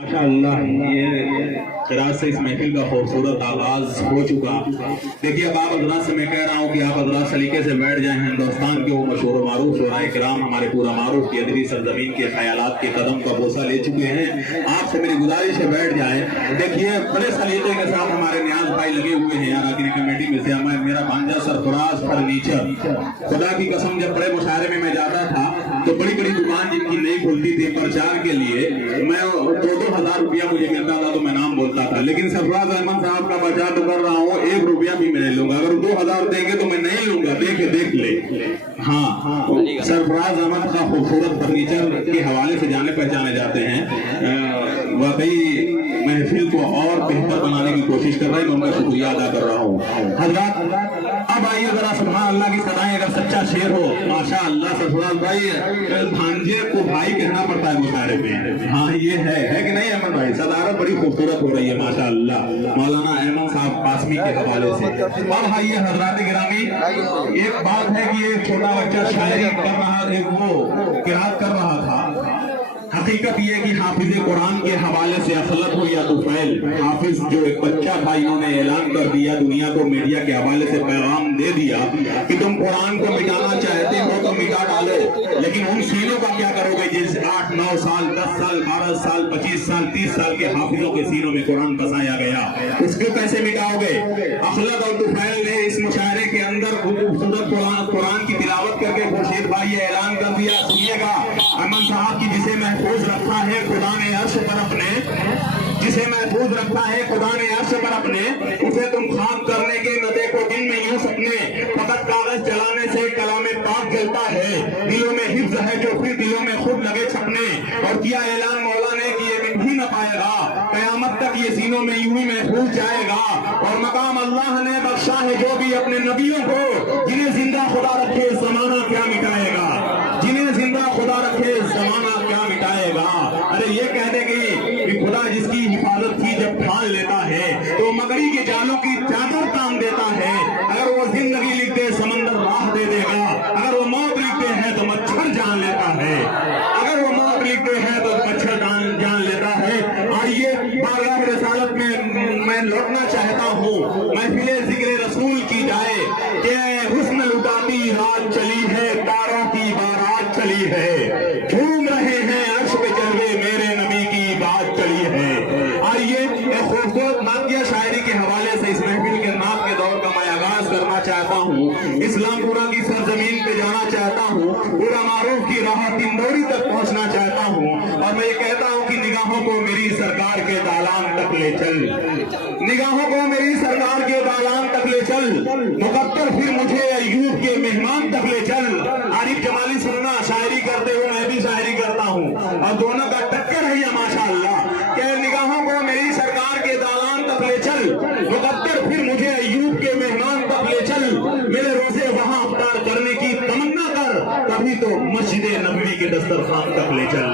माशाअल्लाह ये क़िरात से इस महफिल का खूबसूरत आगाज हो चुका। देखिए अब आप हज़रात से मैं कह रहा हूँ कि आप हज़रात सलीके से बैठ जाएं। हिंदुस्तान के वो मशहूर मारूफ शुराए किराम हमारे पूरा मारूफ की अदबी सरजमीन के ख्यालात के कदम का बोसा ले चुके हैं। आपसे मेरी गुजारिश है बैठ जाएं। देखिए बड़े सलीके के साथ हमारे न्याज भाई लगे हुए हैं अराकीन कमेटी में से। मेरा भांजा सरफराज फर्नीचर, खुदा की कसम जब बड़े मुशायरे में मैं जाता था तो बड़ी बड़ी दुकान जिनकी नहीं खुलती थी प्रचार के लिए, मैं 2-2 हज़ार रुपया मुझे मिलता था तो मैं नाम बोलता था। लेकिन सरफराज अहमद साहब का प्रचार तो कर रहा हूँ, 1 रुपया भी मैं नहीं लूंगा। अगर 2,000 देंगे तो मैं नहीं लूंगा, देख ले। हाँ, सरफराज अहमद का खूबसूरत फर्नीचर के हवाले से जाने पहचाने जाते हैं। वाकई महफिल को और बेहतर बनाने की कोशिश कर रहे हैं, मैं उनका शुक्रिया अदा कर रहा हूँ। हज़रात अब आइए जरा सुभान अल्लाह की सदाएं। अगर सच्चा शेर हो माशाअल्लाह सरफराज भाई, भांजे को भाई कहना पड़ता है मुशायरे में। हाँ ये है कि नहीं अहमद भाई? सदारत बड़ी खूबसूरत हो रही है माशाअल्लाह मौलाना अहमद साहब कासमी के हवाले से। अब आइए हज़रात गिरामी, एक बात है कि एक छोटा बच्चा शायरी कर रहा, एक वो किरात कर रहा था। हकीकत ये कि हाफिज कुरान के हवाले से असलत हो या तुफैल, हाफिज जो एक बच्चा था इन्होंने ऐलान कर दिया दुनिया को, मीडिया के हवाले से पैगाम दे दिया कि तुम कुरान को मिटाना चाहते हो तो मिटा डालो, लेकिन उन सीनों का क्या करोगे जिस 8-9 साल 10 साल 12 साल 25 साल 30 साल के हाफिजों के सीनों में कुरान बसाया गया, उसको कैसे मिटाओगे? असलत और तुफैल ने इस मुशायरे के अंदर खूबसूरत कुरान की तिलावत करके खुर्शीद भाई ऐलान कर दिया। सुनिएगा अमन साहब की, जिसे महफूज रखा है खुदा ने अर्श पर अपने, जिसे महफूज रखा है खुदा ने अर्श पर अपने, उसे तुम खाक करने के न देखो दिन में यूं सपने, फकत कागज जलाने से कलाम पाक जलता है, दिलों में हिफ्ज है जो फिर दिलों में खुद लगे छपने। और किया ऐलान मौला ने कि ये मिट ही न पाएगा, कयामत तक ये सीनों में यूं ही महफूज जाएगा। और मकाम अल्लाह ने बख्शा है जो भी अपने नबियों को, जिन्हें जिंदा खुदा रखे जमाना क्या मिटाएगा, जिन्हें जिंदा खुदा रखे जमाना क्या मिटाएगा। अरे ये कह देगी कि खुदा जिसकी हिफाजत की जब ठान लेता है तो मकड़ी के जालों की चादर तान देता है। अगर वो जिंदगी लिख दे समंदर राह दे देगा, अगर वो मौत लिखते हैं तो मच्छर जान लेता है, अगर वो मौत लिखते हैं तो मच्छर जान लेता है। आइए बारगाह रिसालत में मैं लौटना चाहता हूँ, महफिले जिक्र रसूल की जाए कि हुस्न लुटाती रात चली है, तारों की बारात चली है, झूम रहे हैं अर्श पे जलवे मेरे नबी की बात चली है। आइए एक खूबसूरत नातिया शायरी के हवाले से इस महफिल के नात के दौर का मैं आगाज करना चाहता हूँ। इस्लामपुरा की सरजमीन पे जाना चाहता हूँ, पूरा मारूफ की राह तिंदौरी तक पहुँचना चाहता हूँ। और मैं ये कहता हूँ कि निगाहों को मेरी सरकार के दालान तक ले चल, निगाहों को मेरी सरकार के दालान तक ले चल, मुकद्दर फिर मुझे अय्यूब के मेहमान तक ले चल। आरिफ जमाली सुनना, शायरी करते हुए मैं भी शायरी करता हूँ और दोनों का टक्कर है ये माशाअल्लाह। कि निगाहों को मेरी सरकार के दालान तक ले चल, मुकद्दर फिर मुझे अय्यूब के मेहमान तक ले चल, मेरे रोजे वहां अफ्तार करने की तमन्ना कर, कभी तो मस्जिद नबवी के दस्तरखान तक ले चल,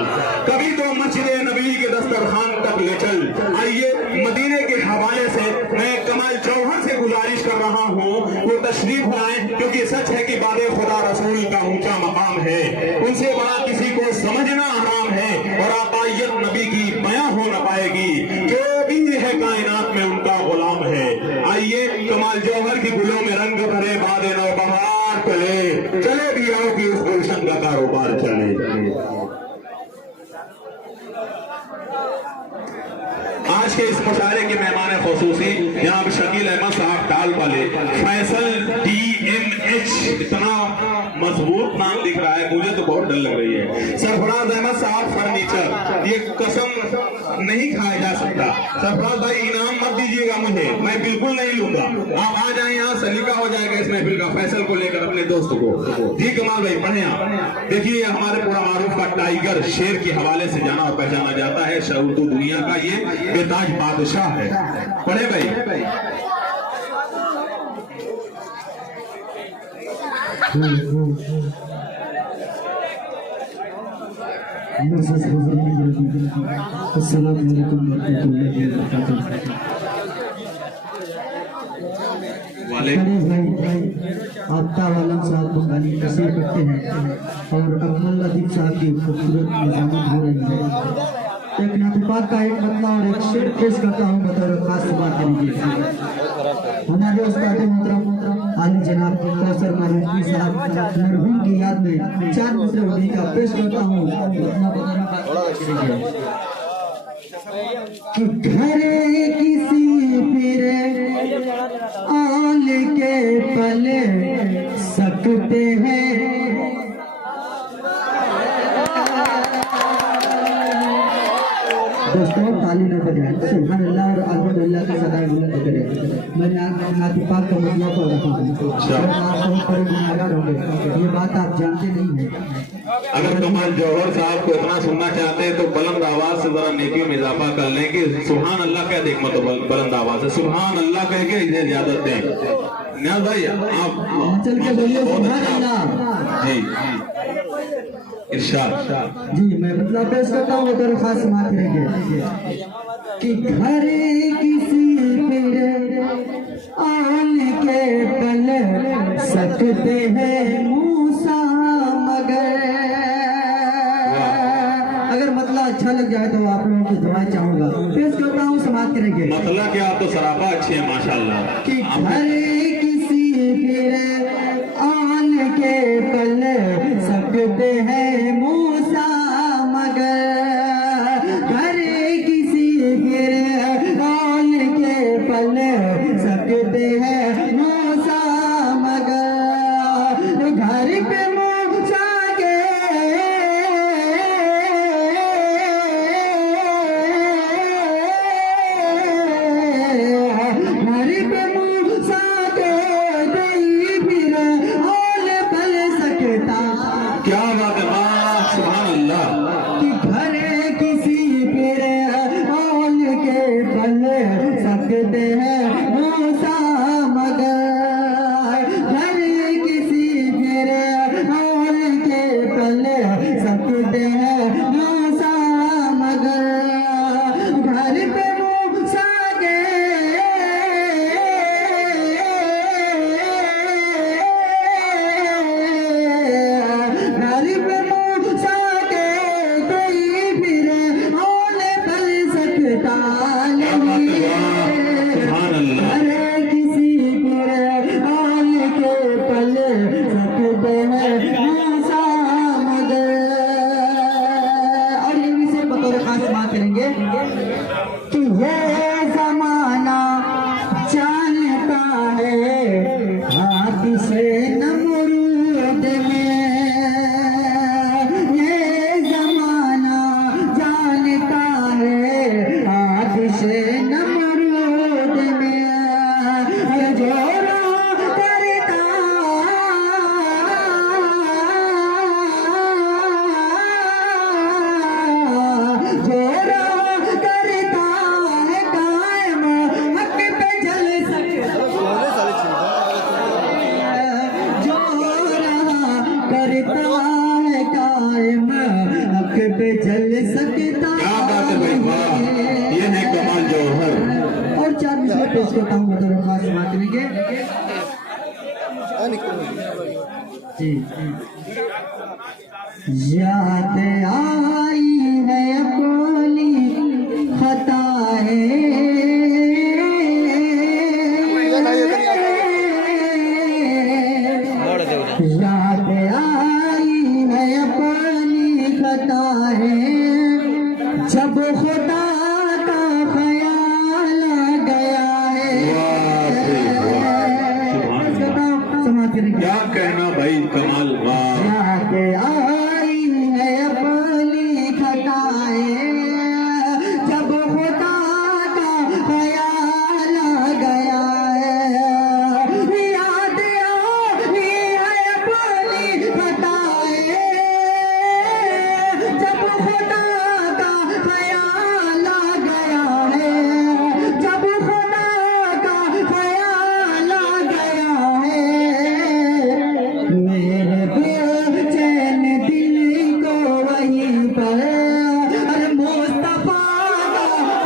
कभी तो मस्जिद नबवी के दस्तरखान तक ले चल। आइए मदीने के हवाले से मैं कमाल चौहान से गुजारिश कर रहा हूँ वो तशरीफ लाए, क्योंकि सच है कि बादे खुदा रसूल का ऊंचा मकाम है, उनसे बड़ा किसी को समझना हराम है और आकायत नबी की बयां हो न पाएगी, जो भी है कायनात में उनका गुलाम है। आइए कमाल जौहर की गुलों में रंग भरे बादे नौ बहार चले, चले भी आओ कि उस गुलशन का कारोबार चले। आज के इस मुशायरे के मेहमान खुसूसी जनाब शकील अहमद साहब टाल वाले, फैसल DMH, इतना मजबूत नाम दिख रहा है मुझे तो बहुत डर लग रही है। सरफराज अहमद साहब फर्नीचर, ये कसम नहीं खाया जा सकता। सरफराज भाई इनाम मत दीजिएगा मुझे, मैं बिल्कुल नहीं लूंगा। आप आ जाए यहाँ, सलीका हो जाएगा इस महफिल का, फैसल को लेकर अपने दोस्त को। जी कमाल भाई पढ़े आप। देखिए हमारे पूरा मारूफ का टाइगर शेर के हवाले से जाना और पहचाना जाता है, शऊर दुनिया का ये बेताज बादशाह है। पढ़े भाई। आफ्ताब आलम साहब बंगाली तस्वीर करते हैं और अकमल अदीब साहब की खूबसूरत निजामत हो रही है। एक नातिपाक का एक मतला और एक शेर पेश करता हूँ बतौर खास बात करेंगे। हमारे उस्ताद मोहतरम आली जनाब कौसर मरहूमी साहब मरहूम की याद में 4 मिसरे उर्दू का पेश करता हूँ मतला बतौर खास करेंगे। कि घर किसी फिर आल के पल सकते हैं, दोस्तों ताली न बजाएं, सुभान अल्लाह और अल्हम्दुलिल्लाह की सदाएं बुलंद करें। मैंने नातिपाक का मतलब को रखा है और आप बहुत बड़े गुनाहगार होंगे, ये बात आप जानते नहीं हैं। अगर कमाल जौहर साहब को इतना सुनना चाहते हैं तो बुलंद आवाज से जरा नेकियों में इजाफा कर लें कि सुभान अल्लाह कह दें, मतलब बुलंद आवाज से सुभान अल्लाह कह के इसे इजाजत दें। न्याज भाई आप चल के बोलिए सुभान अल्लाह जी इरशाद जी। मैं मतलब पेश करता हूँ तो खास बात करेंगे कि घर किसी फिर आन के पल सकते हैं मूसा मगर। अगर मतलब अच्छा लग जाए तो आप लोगों की दुआएं चाहूंगा, पेश करता हूँ समाप्त करेंगे। मतलब क्या तो सरापा अच्छी है माशाल्लाह। कि घर किसी फिर आन के पल सकते हैं मूसा मगर। घर किसी फिर आन के पल सकते हैं मूसा मगर। घर पे मूसा के घर पे मूसा के दिल फिर आल पल सकता। क्या बात है वाह सुभान अल्लाह। कि घर किसी फिर आल के पल सकते हैं मूसा मगर। घर किसी फिर आल के पल सकते हैं मूसा मगर। घर पे मूसा के घर पे मूसा के कोई फिर आल पल सकता नहीं। सुभान अल्लाह। घर किसी फिर आल के पल सकते हैं मूसा मगर। और ये भी से बतौर खास बात करेंगे कि ये जमाना जानता है हाथ से नमरूद में। ये जमाना जानता है हाथ से नमरूद में। जोरा करता जोरा करता है कायम हक पे जल सकता। जोरा करता है कायम हक पे जल सकता। क्या बात है भाई वाह, ये है कमाल जौहर। और 4 मिसरे पेश करता हूँ बतौर खास बात करेंगे जी। याद आई है अपनी खताएं, याद आई है अपनी खताएं। जब खुदा का ख्याल आ गया है। समाप्त करेंगे। क्या कहना भाई कमाल वाह। याद आई है अपनी खताएं। जब खुदा का ख्याल आ गया है। याद आई है अपनी खताएं। जब खुदा का ख्याल आ गया है। जब खुदा का ख्याल आ गया है। मेरे बेचैन दिल को वहीं पर अरे मुस्तफा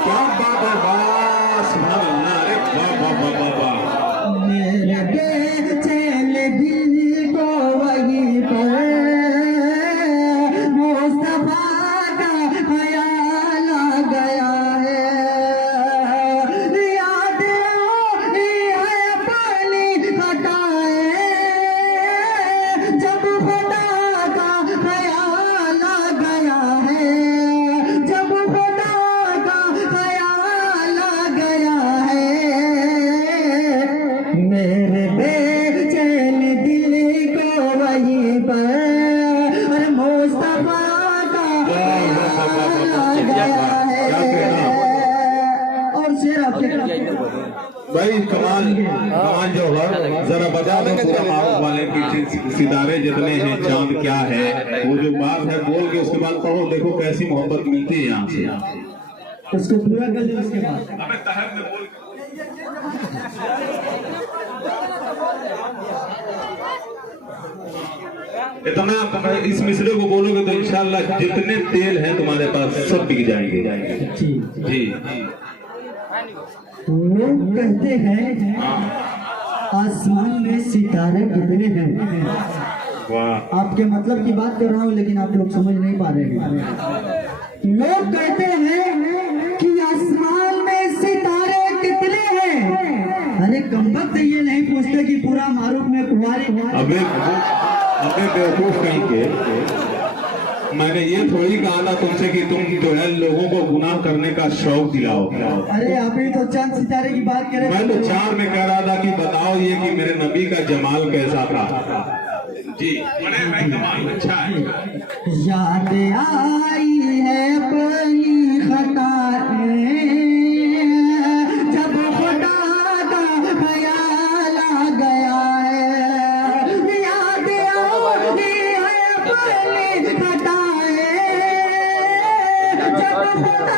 क्या बात है वाह सुभान अल्लाह। अरे वाह वाह वाह वाह वाह। मेरे बेचैन दिल को वहीं पर मुस्तफा का ख्याल आ भाई कमाल कमाल जो है जरा बजा दो पूरा मारूफ वाले की सितारे जितने हैं चांद क्या है, वो जो बात है बोल के उसके बाद पढ़ो, देखो कैसी मोहब्बत मिलती है यहाँ से। उसको पूरा कर दो उसके बाद। इतना इस मिसरे को बोलोगे तो इंशाल्लाह जितने तेल हैं तुम्हारे पास सब बिक जाएंगे। जी जी लोग कहते हैं आसमान में सितारे कितने हैं। वाह, आपके मतलब की बात कर रहा हूँ लेकिन आप लोग समझ नहीं पा रहे हैं। लोग कहते हैं कि आसमान में सितारे कितने हैं। अरे कमबख्त ये नहीं पूछते कि पूरा मारूफ में कुंवारी। अबे बेवकूफ कहीं के, मैंने ये थोड़ी कहा था तुमसे कि तुम जो है लोगों को गुनाह करने का शौक दिलाओ। अरे अभी तो चांद सितारे की बात करें। मैं तो चार में कह रहा था कि बताओ ये कि मेरे नबी का जमाल कैसा था। जी बड़े कमाल, अच्छा है। याद आई है अपनी खताएं जब खुदा का ख्याल आ गया है। याद आई है अपनी खताएं जब खुदा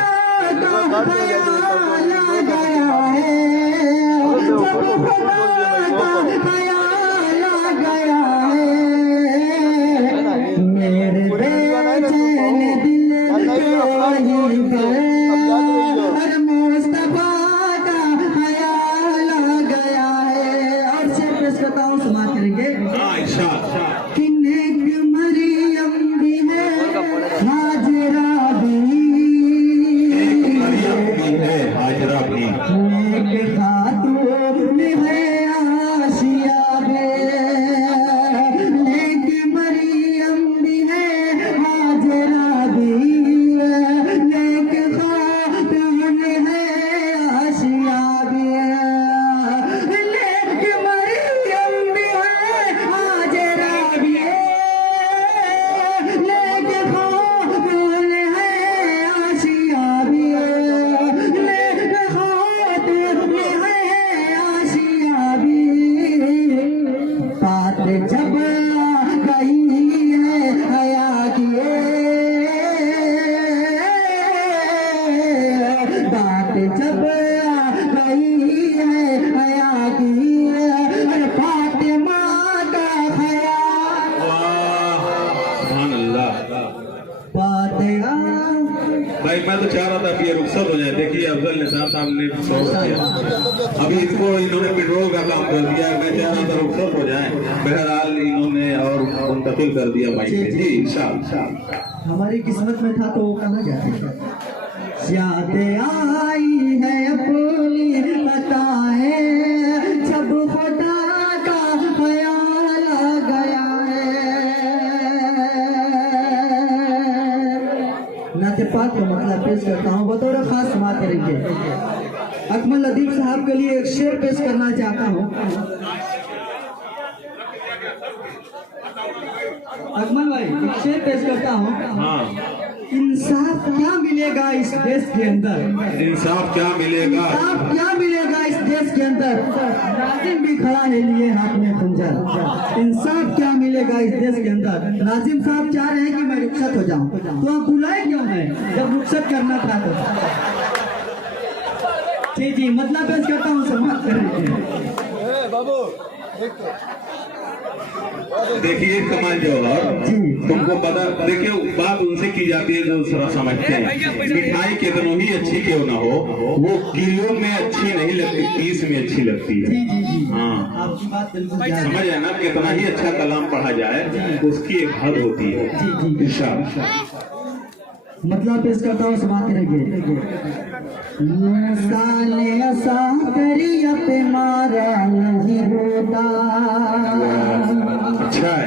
का ख्याल आ गया है। जब खुदा का ख्याल आ गया है। मेरे बेचैन दिल वही पर मुस्तफा का ख्याल आ गया है। और से पेश करता हूँ, समाप्त करेंगे। हाँ इरशाद। कि नेक मरियम भी है हाजरा भी, मरियम है हाजरा भी, नेक खातून है आसिया भी। नेक मरियम भी है हाजरा भी, नेक खातून है आसिया भी। नेक मरियम भी है हाजरा भी, नेक खातून है आसिया भी। नेक खातून है आसिया भी। बात जब गई है हया की, बात जब गई है हया की, फातिमा का ख्याल। वाह सुभान अल्लाह। बात भाई मैं तो चाह रहा था कि ये रुखसत हो जाए। देखिए अफजल निसार साहब ने शौक किया, अभी इनको इन्होंने पेट्रोल का काम कर दिया। मैं चाह रहा था रुखसत हो जाए, बहरहाल इन्होंने और मुंतकिल कर दिया भाई ने। जी इंशाअल्लाह। हमारी किस्मत में था तो वो कहाँ जाते। याद आई है अपनी बताएं जब खुदा का ख्याल आ गया है। नाते पाक का मतलब पेश करता हूँ, बतौर खास समात करेंगे। अकमल अदीब साहब के लिए एक शेर पेश करना चाहता हूँ। अकमल भाई एक शेर पेश करता हूँ। हाँ, इंसाफ क्या मिलेगा इस देश के अंदर। इंसाफ क्या मिलेगा, इंसाफ क्या मिलेगा इस देश के अंदर। नाजिम भी खड़ा है लिए हाथ में खंजर। इंसाफ क्या मिलेगा इस देश के अंदर। नाजिम साहब चाह रहे हैं कि मैं रुखसत हो जाऊं, तो आप बुलाए क्यों हैं जब रुखसत करना था तो। जी जी मतलब पेश करता हूँ, समाप्त करेंगे। बाबू देखिए कमाल जौहर, जी तुमको पता, देखिए बात उनसे की जाती है जो जरा समझते हैं। मिठाई कितनों ही अच्छी क्यों ना हो, वो किलो में अच्छी नहीं लगती, पीस में अच्छी लगती है। जी जी जी हाँ आपकी बात बिल्कुल जायज़ है। समझ है ना, कितना ही अच्छा कलाम पढ़ा जाए उसकी एक हद होती है। जी जी इंशाअल्लाह। मतलब पेश करता हूँ, समाप्त करेंगे। मूसा ने ऐसा करिया पे मारा नहीं होता। अच्छा है।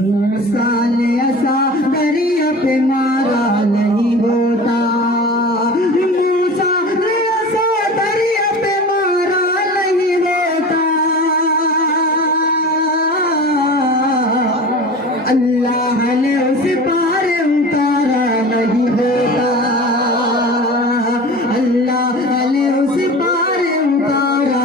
मूसा ने ऐसा करिया पे मारा नहीं होता। मूसा ने ऐसा करिया पे मारा नहीं होता। अल्लाह ने उसे पार उतारा नहीं होता। अल्लाह ने उसे पार उतारा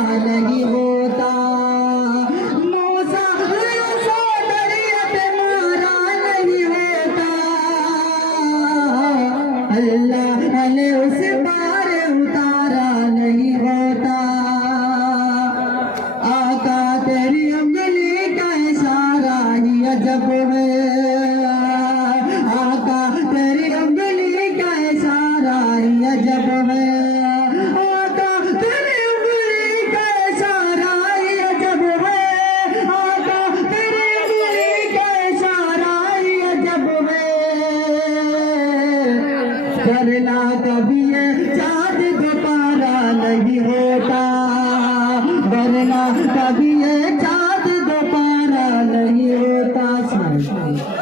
वरना कभी ये चाँद दोबारा नहीं होता, वरना कभी ये चाँद दोबारा नहीं होता।